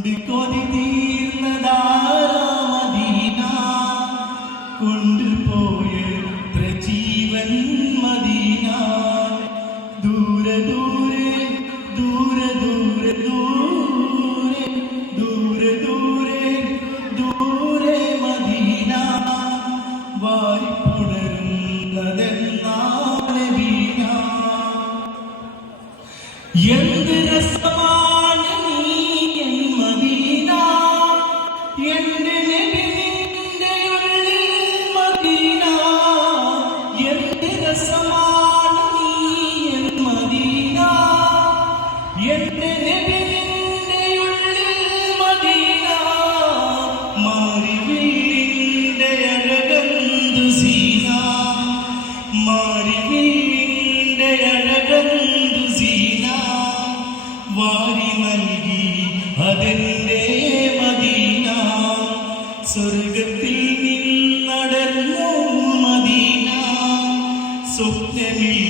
കൊതി തീർന്നതാരാ മദീന കൊണ്ടുപോയത്ര ജീവൻ മദീന ദൂരെ ദൂരെ ദൂരെ ദൂരെ ദൂരെ ദൂരെ ദൂരെ ദൂരെ മദീന വാരിപ്പുണരുന്നതെന്നാണ് വീണ എന്ത് രസമാണ് വാരി നൽകി അതെന്റെ മദീന സ്വർഗത്തിൽ നിന്നടർന്നു മദീന സ്വപ്നമിൽ